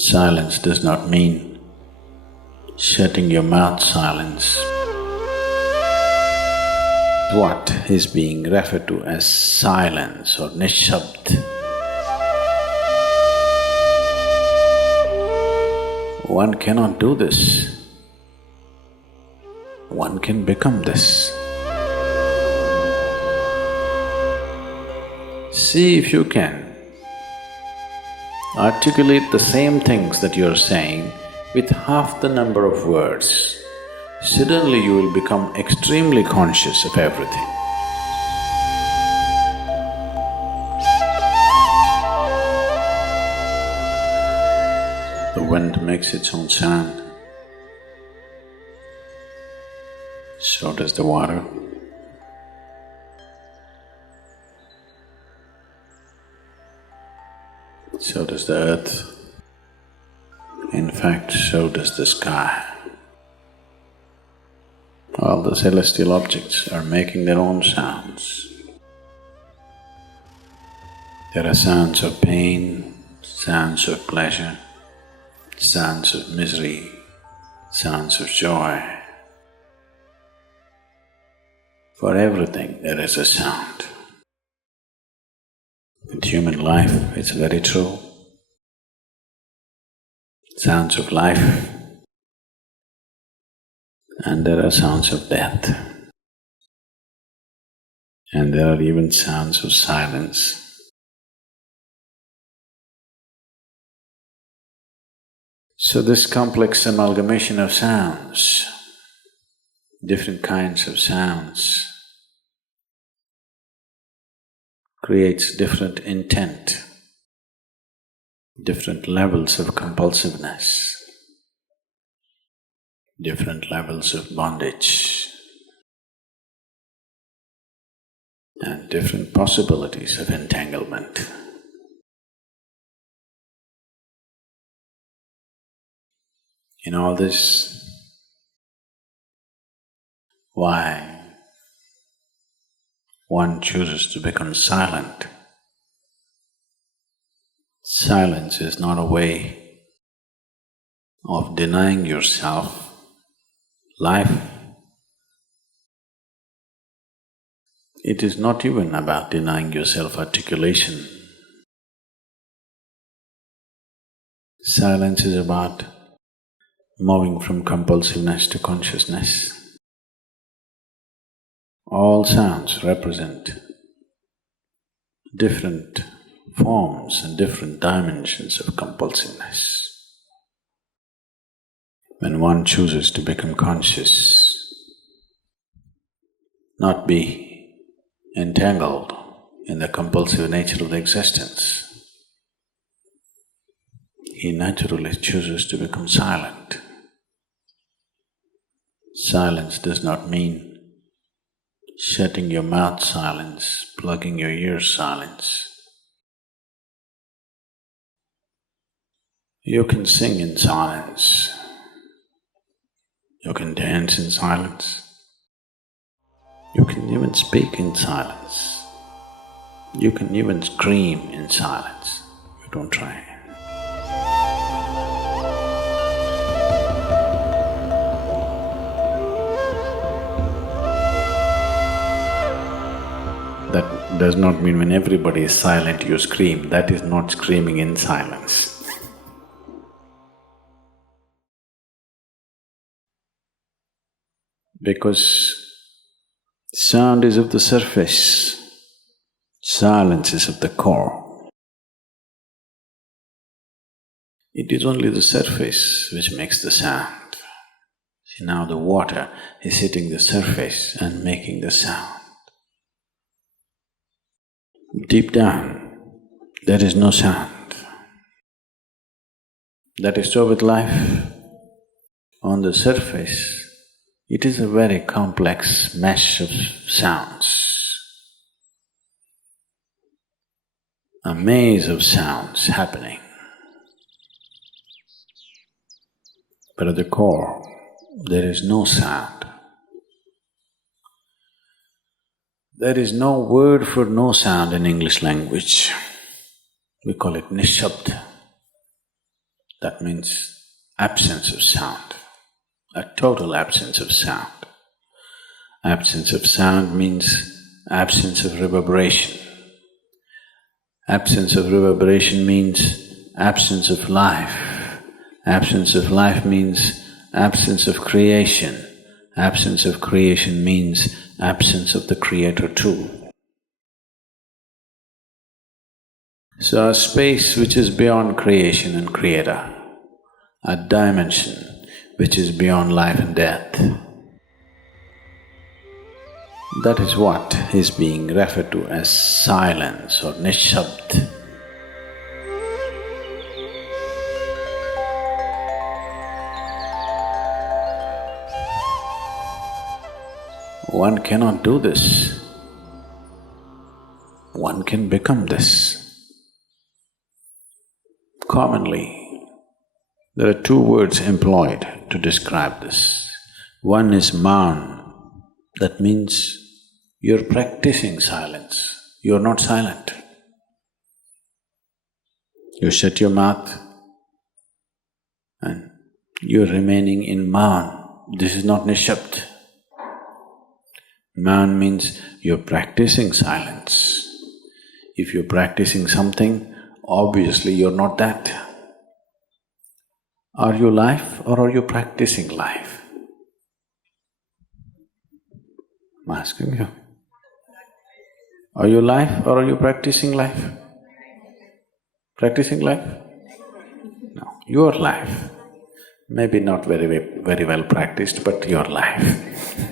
Silence does not mean shutting your mouth silence. What is being referred to as silence or nishabd? One cannot do this. One can become this. See if you can articulate the same things that you're saying with half the number of words. Suddenly you will become extremely conscious of everything. The wind makes its own sound, so does the water. So does the earth. In fact, so does the sky. All the celestial objects are making their own sounds. There are sounds of pain, sounds of pleasure, sounds of misery, sounds of joy. For everything there is a sound. With human life, it's very true. Sounds of life, and there are sounds of death, and there are even sounds of silence. So this complex amalgamation of sounds, different kinds of sounds, creates different intent, different levels of compulsiveness, different levels of bondage, and different possibilities of entanglement. In all this, why one chooses to become silent? Silence is not a way of denying yourself life. It is not even about denying yourself articulation. Silence is about moving from compulsiveness to consciousness. All sounds represent different forms and different dimensions of compulsiveness. When one chooses to become conscious, not be entangled in the compulsive nature of the existence, he naturally chooses to become silent. Silence does not mean shutting your mouth silence, plugging your ears silence. You can sing in silence, you can dance in silence, you can even speak in silence, you can even scream in silence. You don't try. That does not mean when everybody is silent you scream. That is not screaming in silence. Because sound is of the surface, silence is of the core. It is only the surface which makes the sound. See, now the water is hitting the surface and making the sound. Deep down, there is no sound. That is so with life. On the surface, it is a very complex mesh of sounds, a maze of sounds happening. But at the core, there is no sound. There is no word for no sound in English language. We call it nishabd. That means absence of sound, a total absence of sound. Absence of sound means absence of reverberation. Absence of reverberation means absence of life. Absence of life means absence of creation. Absence of creation means absence of the Creator too. So a space which is beyond creation and Creator, a dimension which is beyond life and death, that is what is being referred to as silence or nishabd. One cannot do this. One can become this. Commonly, there are two words employed to describe this. One is maun, that means you're practicing silence, you're not silent. You shut your mouth and you're remaining in maun. This is not nishabd. Maun means you're practicing silence. If you're practicing something, obviously you're not that. Are you life or are you practicing life? I'm asking you. Are you life or are you practicing life? Practicing life? No, your life. Maybe not very well practiced, but your life.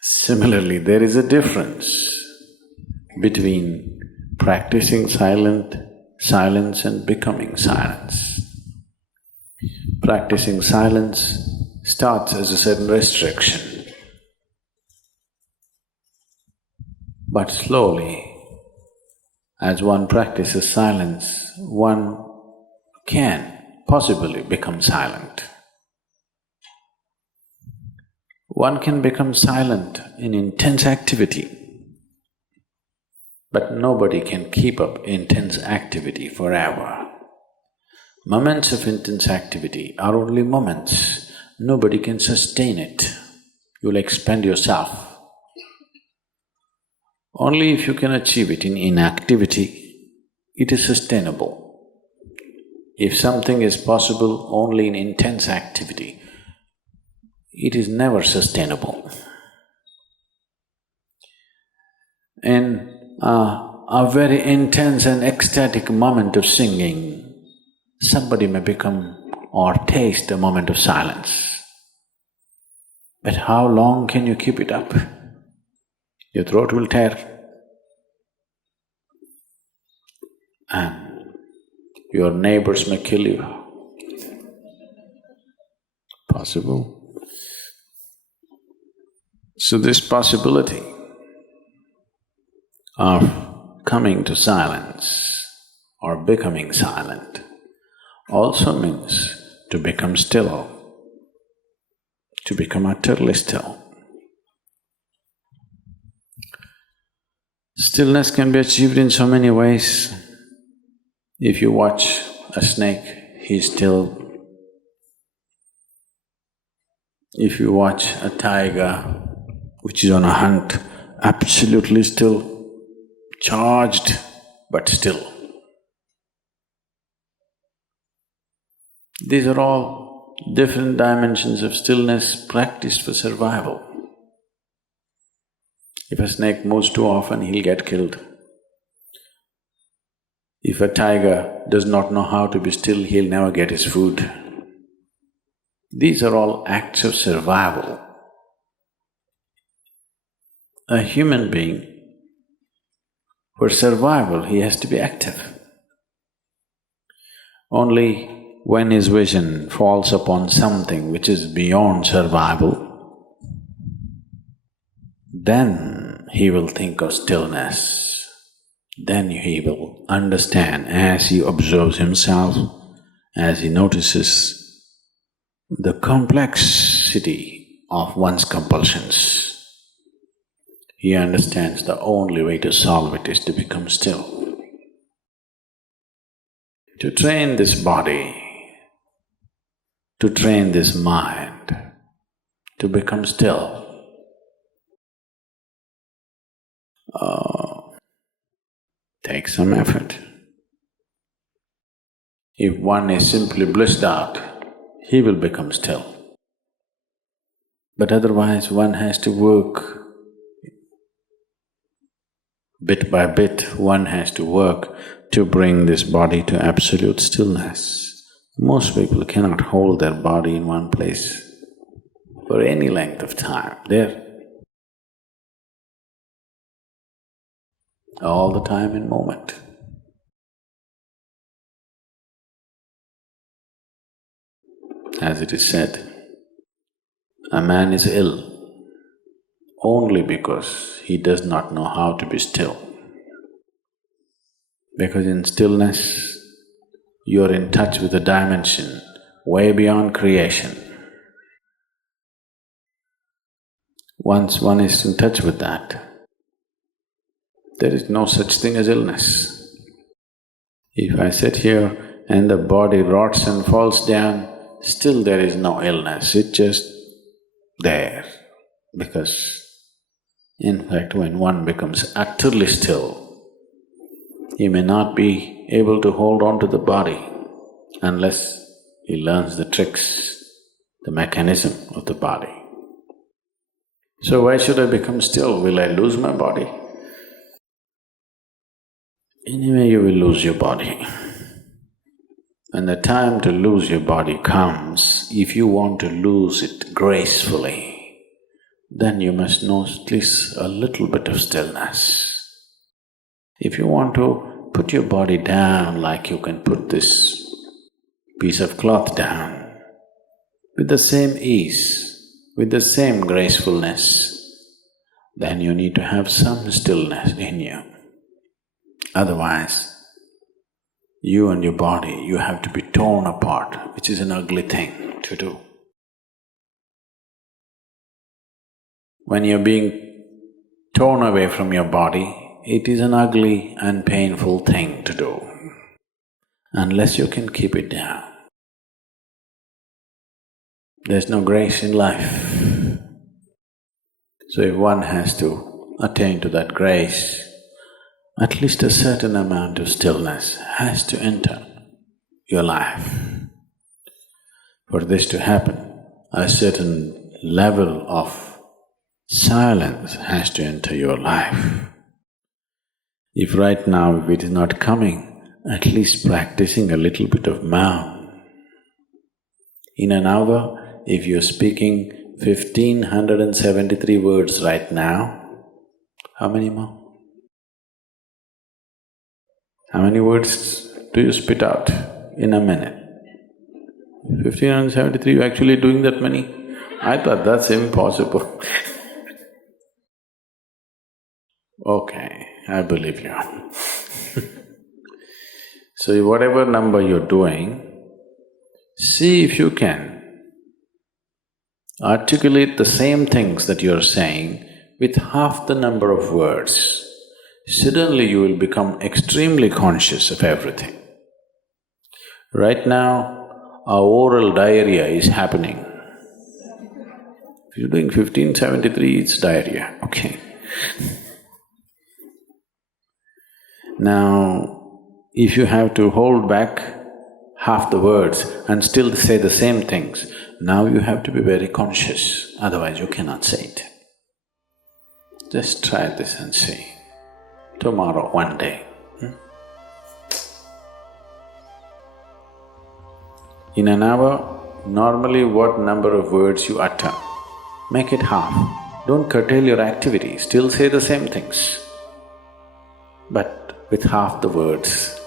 Similarly, there is a difference between practicing silence and becoming silence. Practicing silence starts as a certain restriction, but slowly, as one practices silence, one can possibly become silent. One can become silent in intense activity, but nobody can keep up intense activity forever. Moments of intense activity are only moments, nobody can sustain it. You'll expend yourself. Only if you can achieve it in inactivity, it is sustainable. If something is possible only in intense activity, it is never sustainable. In a very intense and ecstatic moment of singing, somebody may become or taste a moment of silence. But how long can you keep it up? Your throat will tear. And your neighbors may kill you. Possible. So this possibility of coming to silence or becoming silent also means to become still, to become utterly still. Stillness can be achieved in so many ways. If you watch a snake, he's still. If you watch a tiger which is on a hunt, absolutely still, charged but still. These are all different dimensions of stillness practiced for survival. If a snake moves too often, he'll get killed. If a tiger does not know how to be still, he'll never get his food. These are all acts of survival. A human being, for survival, he has to be active. Only when his vision falls upon something which is beyond survival, then he will think of stillness. Then he will understand as he observes himself, as he notices the complexity of one's compulsions. He understands the only way to solve it is to become still. to train this body, to train this mind, to become still. Takes some effort. If one is simply blissed out, he will become still. But otherwise, one has to work bit by bit, one has to work to bring this body to absolute stillness. Most people cannot hold their body in one place for any length of time. They're all the time in moment. As it is said, a man is ill only because he does not know how to be still. Because in stillness, you are in touch with a dimension way beyond creation. Once one is in touch with that, there is no such thing as illness. If I sit here and the body rots and falls down, still there is no illness, it's just there. Because in fact, when one becomes utterly still, he may not be able to hold on to the body unless he learns the tricks, the mechanism of the body. So why should I become still? Will I lose my body? Anyway, you will lose your body. When the time to lose your body comes, if you want to lose it gracefully, then you must know at least a little bit of stillness. If you want to put your body down like you can put this piece of cloth down, with the same ease, with the same gracefulness, then you need to have some stillness in you. Otherwise, you and your body, you have to be torn apart, which is an ugly thing to do. When you're being torn away from your body, it is an ugly and painful thing to do, unless you can keep it down. There's no grace in life. So if one has to attain to that grace, at least a certain amount of stillness has to enter your life. For this to happen, a certain level of silence has to enter your life. If right now, if it is not coming, at least practicing a little bit of Maum. In an hour, if you're speaking 1,573 words right now, how many more? How many words do you spit out in a minute? 1,573, you're actually doing that many? I thought that's impossible. Okay, I believe you. So whatever number you're doing, see if you can articulate the same things that you're saying with half the number of words. Suddenly you will become extremely conscious of everything. Right now, our oral diarrhea is happening. If you're doing 1573, it's diarrhea, okay. Now, if you have to hold back half the words and still say the same things, now you have to be very conscious, otherwise you cannot say it. Just try this and see. Tomorrow, one day. In an hour, normally what number of words you utter, make it half. Don't curtail your activity, still say the same things. But with half the words,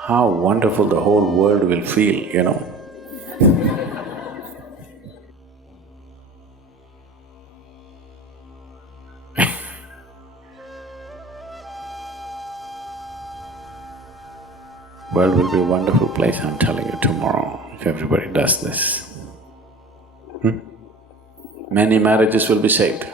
how wonderful the whole world will feel, you know. World will be a wonderful place, I'm telling you, tomorrow, if everybody does this. Many marriages will be saved.